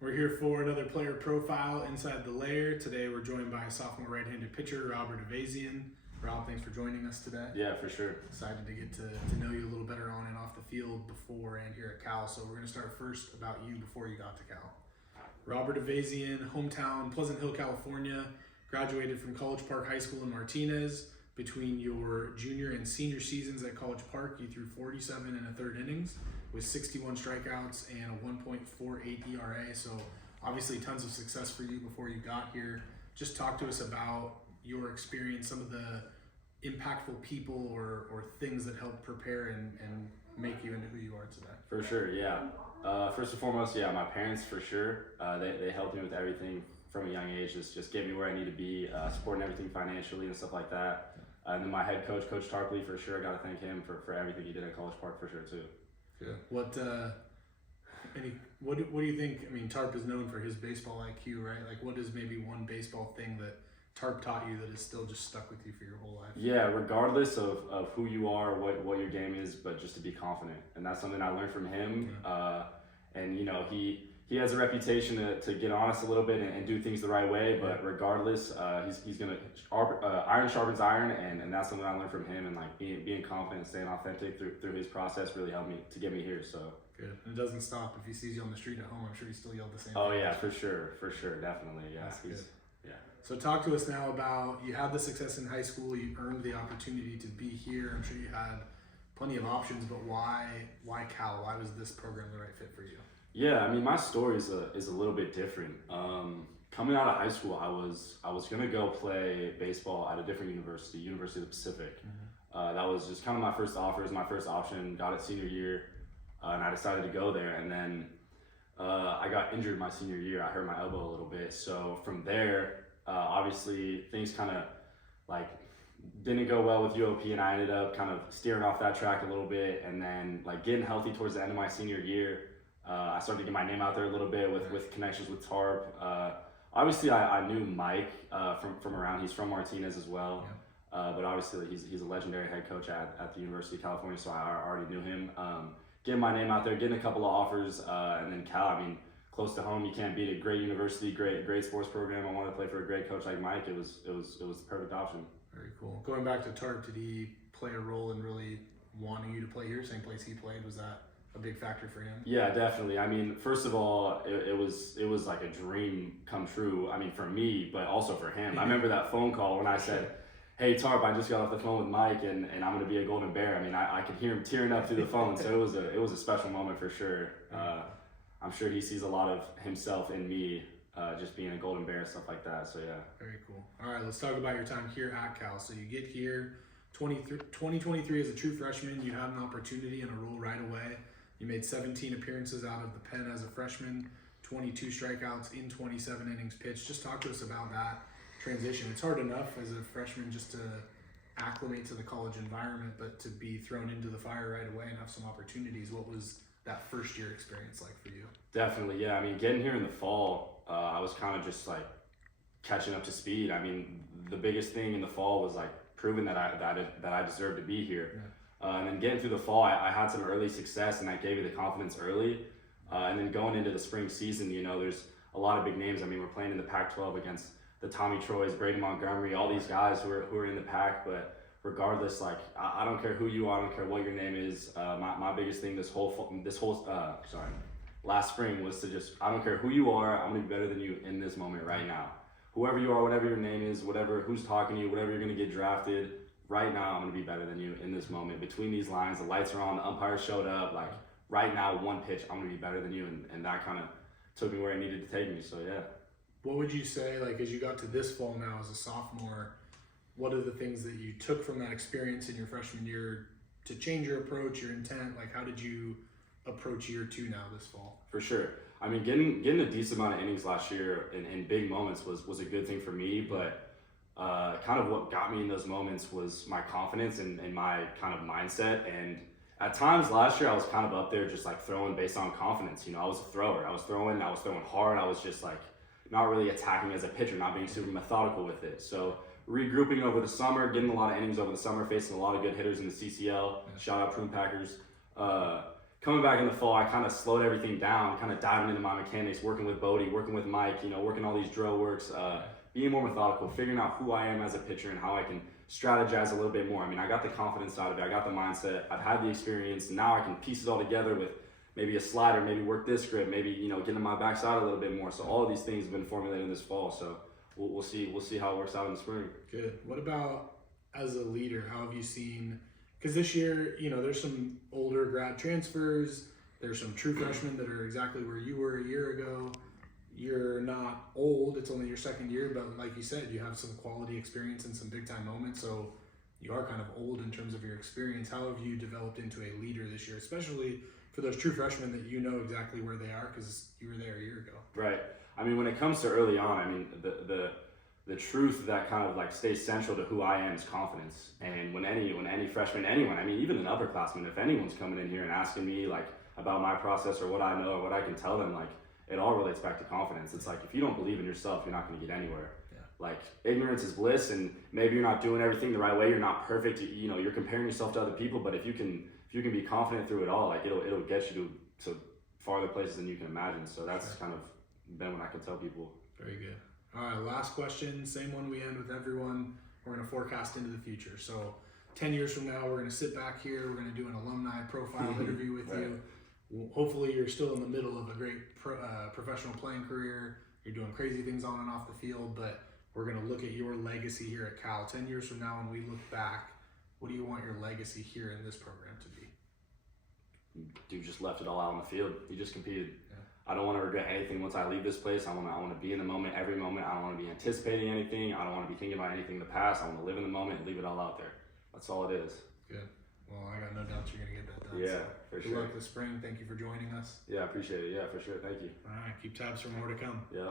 We're here for another player profile inside the Lair. Today we're joined by sophomore right-handed pitcher Robert Aivazian. Rob, thanks for joining us today. Yeah, for sure. Excited to get to know you a little better on and off the field before and here at Cal. So we're going to start first about you before you got to Cal. Robert Aivazian, hometown Pleasant Hill, California, graduated from College Park High School in Martinez. Between your junior and senior seasons at College Park, you threw 47 and a third innings with 61 strikeouts and a 1.48 ERA. So obviously tons of success for you before you got here. Just talk to us about your experience, some of the impactful people or things that helped prepare and make you into who you are today. For sure, yeah. First and foremost, yeah, my parents for sure. They helped me with everything from a young age. Just get me where I need to be, supporting everything financially and stuff like that. And then my head coach, Coach Tarpley, for sure. I got to thank him for everything he did at College Park for sure too. Yeah. What do you think? I mean, Tarp is known for his baseball IQ, right? Like, what is maybe one baseball thing that Tarp taught you that is still just stuck with you for your whole life? Yeah, regardless of who you are, what your game is, but just to be confident. And that's something I learned from him. Yeah. And, you know, he has a reputation to get honest a little bit and do things the right way. But regardless, he's going to iron sharpens iron. And that's something I learned from him. And, like, being confident and staying authentic through his process really helped me to get me here. So good. And it doesn't stop. If he sees you on the street at home, I'm sure he still yelled the same Oh, thing. yeah, for sure. Definitely. Yeah. That's good. Yeah. So talk to us now about, you had the success in high school, you earned the opportunity to be here. I'm sure you had plenty of options, but why Cal? Why was this program the right fit for you? Yeah, I mean, my story is a little bit different. Coming out of high school, I was gonna go play baseball at a different university, University of the Pacific. Mm-hmm. That was just kind of my first offer, my first option. Got it senior year, and I decided to go there. And then I got injured my senior year. I hurt my elbow a little bit. So from there, obviously things kind of like didn't go well with UOP, and I ended up kind of steering off that track a little bit. And then like getting healthy towards the end of my senior year. I started to get my name out there a little bit with connections with Tarp. Obviously, I knew Mike from around. He's from Martinez as well. Yeah. But obviously, he's a legendary head coach at the University of California, so I already knew him. Getting my name out there, getting a couple of offers, and then Cal. I mean, close to home, you can't beat a great university, great sports program. I wanted to play for a great coach like Mike. It was the perfect option. Very cool. Going back to Tarp, did he play a role in really wanting you to play here? Same place he played, was that a big factor for him? Yeah, definitely. I mean, first of all, it was like a dream come true. I mean, for me, but also for him. I remember that phone call when I said, "Hey Tarp, I just got off the phone with Mike, and I'm going to be a Golden Bear." I mean, I could hear him tearing up through the phone. So it was a special moment for sure. I'm sure he sees a lot of himself in me, just being a Golden Bear and stuff like that. So yeah. Very cool. All right, let's talk about your time here at Cal. So you get here, 2023 as a true freshman. You had an opportunity and a role right away. You made 17 appearances out of the pen as a freshman, 22 strikeouts in 27 innings pitched. Just talk to us about that transition. It's hard enough as a freshman just to acclimate to the college environment, but to be thrown into the fire right away and have some opportunities. What was that first year experience like for you? Definitely, yeah. I mean, getting here in the fall, I was kind of just like catching up to speed. I mean, the biggest thing in the fall was like proving that I deserved to be here. Yeah. And then getting through the fall, I had some early success, and that gave me the confidence early. And then going into the spring season, you know, there's a lot of big names. I mean, we're playing in the Pac-12 against the Tommy Troys, Brady Montgomery, all these guys who are in the pack. But regardless, like I don't care who you are, I don't care what your name is. My biggest thing this whole last spring was to just, I don't care who you are, I'm gonna be better than you in this moment right now. Whoever you are, whatever your name is, who's talking to you, whatever you're gonna get drafted. Right now, I'm going to be better than you in this moment. Between these lines, the lights are on, the umpire showed up. Like, right now, one pitch, I'm going to be better than you. And that kind of took me where it needed to take me. So, yeah. What would you say, like, as you got to this fall now as a sophomore, what are the things that you took from that experience in your freshman year to change your approach, your intent? Like, how did you approach year two now this fall? For sure. I mean, getting a decent amount of innings last year in big moments was a good thing for me. But kind of what got me in those moments was my confidence and my kind of mindset. And at times last year, I was kind of up there just like throwing based on confidence. You know, I was a thrower. I was throwing hard. I was just like not really attacking as a pitcher, not being super methodical with it. So regrouping over the summer, getting a lot of innings over the summer, facing a lot of good hitters in the CCL. Shout out Prune Packers. coming back in the fall, I kind of slowed everything down, kind of diving into my mechanics, working with Bodie, working with Mike, working all these drill works, being more methodical, figuring out who I am as a pitcher and how I can strategize a little bit more. I mean, I got the confidence side of it, I got the mindset, I've had the experience, and now I can piece it all together with maybe a slider, maybe work this grip, maybe, get in my backside a little bit more. So all of these things have been formulated this fall. So we'll see how it works out in the spring. Good. What about as a leader? How have you seen, because this year, there's some older grad transfers, there's some true freshmen that are exactly where you were a year ago. You're not old, it's only your second year, but like you said, you have some quality experience and some big time moments. So you are kind of old in terms of your experience. How have you developed into a leader this year, especially for those true freshmen that exactly where they are because you were there a year ago? Right. I mean, when it comes to early on, I mean, the truth that kind of like stays central to who I am is confidence. And when any freshman, anyone, I mean, even an upperclassman, if anyone's coming in here and asking me like about my process or what I know or what I can tell them, like it all relates back to confidence. It's like if you don't believe in yourself, you're not going to get anywhere. Yeah. Like ignorance is bliss, and maybe you're not doing everything the right way. You're not perfect. You're comparing yourself to other people, but if you can be confident through it all, like it'll get you to farther places than you can imagine. So that's kind of been what I can tell people. Very good. All right, last question, same one we end with everyone. We're going to forecast into the future. So 10 years from now, we're going to sit back here. We're going to do an alumni profile interview with Right. you. Hopefully you're still in the middle of a great professional playing career. You're doing crazy things on and off the field, but we're going to look at your legacy here at Cal. 10 years from now, when we look back, what do you want your legacy here in this program to be? Dude just left it all out on the field. He just competed. Yeah. I don't want to regret anything once I leave this place. I want to be in the moment every moment. I don't want to be anticipating anything. I don't want to be thinking about anything in the past. I want to live in the moment and leave it all out there. That's all it is. Good. Well, I got no doubts you're going to get that done. Yeah, So for good sure. luck this spring. Thank you for joining us. Yeah, I appreciate it. Yeah, for sure. Thank you. All right, keep tabs for more to come. Yeah.